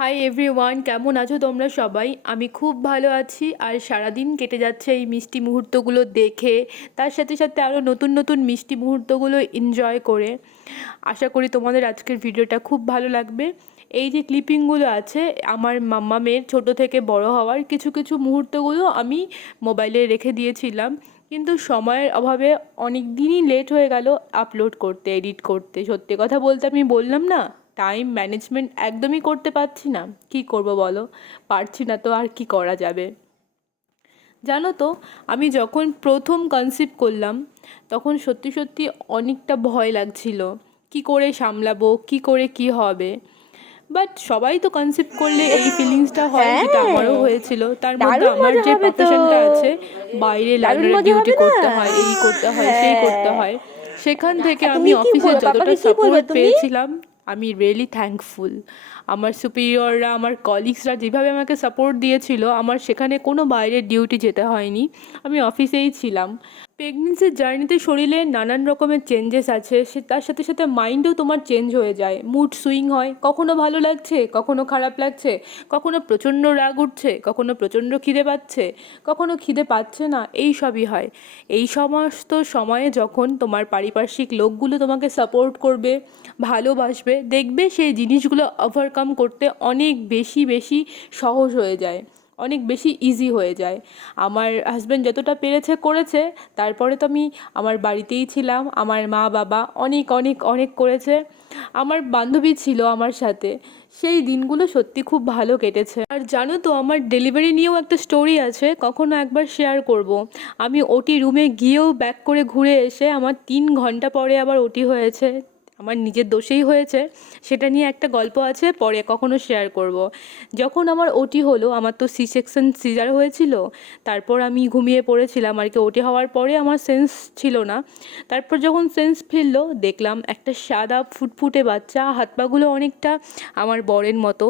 Hi everyone, কেমন আছো তোমরা সবাই? আমি খুব ভালো আছি। আর সারাদিন কেটে যাচ্ছে এই মিষ্টি মুহূর্তগুলো দেখে, তার সাথে সাথে আরও নতুন নতুন মিষ্টি মুহূর্তগুলো এনজয় করে। আশা করি তোমাদের আজকের ভিডিওটা খুব ভালো লাগবে। এই যে ক্লিপিংগুলো আছে আমার মাম্মামের ছোটো থেকে বড় হওয়ার কিছু কিছু মুহূর্তগুলো আমি মোবাইলে রেখে দিয়েছিলাম, কিন্তু সময়ের অভাবে অনেক দিনই লেট হয়ে গেল আপলোড করতে, এডিট করতে। সত্যি কথা বলতে আমি বললাম না, টাইম ম্যানেজমেন্ট একদমই করতে পারছি না। কি করব বলো, পারছি না তো আর কি করা যাবে। জানো তো, আমি যখন প্রথম কনসিভ করলাম তখন সত্যি সত্যি অনেকটা ভয় লাগছিল, কি করে সামলাবো, কি করে কি হবে। বাট সবাই তো কনসিভ করলে এই ফিলিংসটা হয়, যেটা আমারও হ্যাঁ, হয়েছিল। তার মধ্যে দারুণ আমার মজা যে হবে তো। প্রফেশনটা আছে, বাইরে দারুণ লাইব্রেরি মজা ডিউটি হবে না? করতে হয়, এই করতে হয়, সেই করতে হ্যাঁ। হয়, সেখান থেকে আমি তুমি কি অফিসে বলবে, যতটা পাপাকে কি বলবে সাপোর্ট তুমি? পেয়েছিলাম, আমি রিয়েলি থ্যাঙ্কফুল। আমার সুপিরিয়ররা, আমার কলিগসরা যেভাবে আমাকে সাপোর্ট দিয়েছিল, আমার সেখানে কোনো বাইরের ডিউটি যেতে হয়নি, আমি অফিসেই ছিলাম। প্রেগনেন্সির জার্নিতে শরীরে নানান রকমের চেঞ্জেস আছে, তার সাথে সাথে মাইন্ডও তোমার চেঞ্জ হয়ে যায়, মুড সুইং হয়, কখনো ভালো লাগছে, কখনো খারাপ লাগছে, কখনো প্রচণ্ড রাগ উঠছে, কখনো প্রচণ্ড খিদে পাচ্ছে, কখনো খিদে পাচ্ছে না, এই সবই হয়। এই সমস্ত সময়ে যখন তোমার পারিপার্শ্বিক লোকগুলো তোমাকে সাপোর্ট করবে, ভালোবাসবে, দেখবে সেই জিনিসগুলো ওভারকাম করতে অনেক বেশি বেশি সহজ হয়ে যায়, অনেক বেশি ইজি হয়ে যায়। আমার হাজব্যান্ড যতটা পেরেছে করেছে, তারপরে তো আমি আমার বাড়িতেই ছিলাম, আমার মা বাবা অনেক অনেক অনেক করেছে, আমার বান্ধবী ছিল আমার সাথে। সেই দিনগুলো সত্যি খুব ভালো কেটেছে। আর জানো তো, আমার ডেলিভারি নিয়েও একটা স্টোরি আছে, কখনো একবার শেয়ার করব। আমি ওটি রুমে গিয়েও ব্যাক করে ঘুরে এসে আমার 3 ঘন্টা পরে আবার ওটি হয়েছে, আমার নিজের দোষেই হয়েছে, সেটা নিয়ে একটা গল্প আছে, পরে কখনো শেয়ার করব। যখন আমার ওটি হলো, আমার তো সি সেকশন সিজার হয়েছিল, তারপর আমি ঘুমিয়ে পড়েছিলাম আর কি। ওটি হওয়ার পরে আমার সেন্স ছিল না, তারপর যখন সেন্স ফিরলো দেখলাম একটা সাদা ফুটফুটে বাচ্চা, হাত পাগুলো অনেকটা আমার বরের মতো,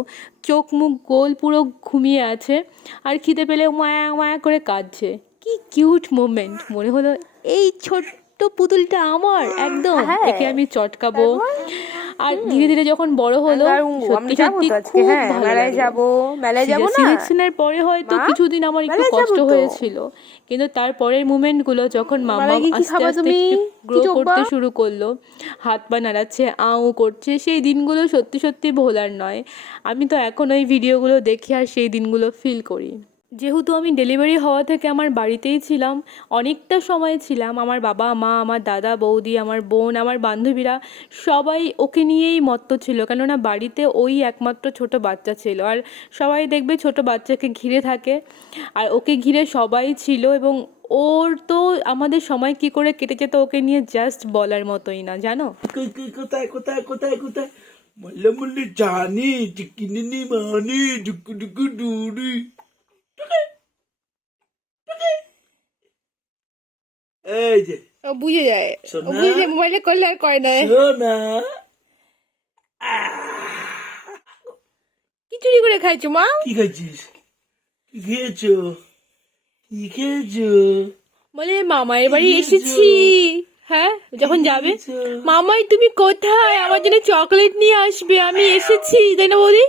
চোখ মুখ গোল, পুরো ঘুমিয়ে আছে, আর খিদে পেলে মায়া মায়া করে কাঁদছে। কি কিউট মোমেন্ট! মনে হলো এই ছোট্ট পুতুলটা আমার একদম, হ্যাঁ, একে আমি চটকাবো। তারপর আর ধীরে ধীরে যখন বড় হলো, আমরা সত্যি যাবো সত্যি তো আজকে। খুব হ্যাঁ, ভালো মেলায় লাগলো। যাবো। মেলায় যাবো না সিলেকশনের পরে হয়তো মা? কিছুদিন আমার একটু মেলায় যাবো কষ্ট তো। হয়েছিল, কিন্তু তারপরের মুমেন্টগুলো যখন মাম্মা মেলায় গিয়ে কি আস্তে খাবা আস্তে তুমি? একটু কি গ্রো চোখবা? করতে শুরু করলো, হাত পা নাড়াচ্ছে, আউ করছে, সেই দিনগুলো সত্যি সত্যি ভোলার নয়। আমি তো এখন ওই ভিডিওগুলো দেখি আর সেই দিনগুলো ফিল করি। যেহেতু আমি ডেলিভারি হওয়া থেকে আমার বাড়িতেই ছিলাম, অনেকটা সময় ছিলাম, আমার বাবা মা, আমার দাদা বৌদি, আমার বোন, আমার বান্ধবীরা সবাই ওকে নিয়েই মত্ত ছিল, কেননা বাড়িতে ওই একমাত্র ছোট বাচ্চা ছিল। আর সবাই দেখবে ছোট বাচ্চাকে ঘিরে থাকে, আর ওকে ঘিরে সবাই ছিল। এবং ওর তো আমাদের সময় কি করে কেটে যেত ওকে নিয়ে জাস্ট বলার মতোই না, জানো। কোথায় কোথায় কোথায় কোথায় মল্লে মল্লে জানি চিকিনি মানি ডুকু ডুকু ডুডি এই যে ও বুঝে যায়, ও সোনা বুঝে যায়, মোবাইলে করলে আর করে না। সোনা কি চুরি করে খাইছো মা? কি খাইছিস? কি খেয়েছো? কি খেয়েছো? বলে মামার বাড়ি কি এসেছি। খেয়েছো? হ্যাঁ, যখন কি যাবে, খেয়েছো? মামাই তুমি কোথায়, আমার জন্য চকলেট নিয়ে আসবে, আমি এসেছি, তাই না বৌদি?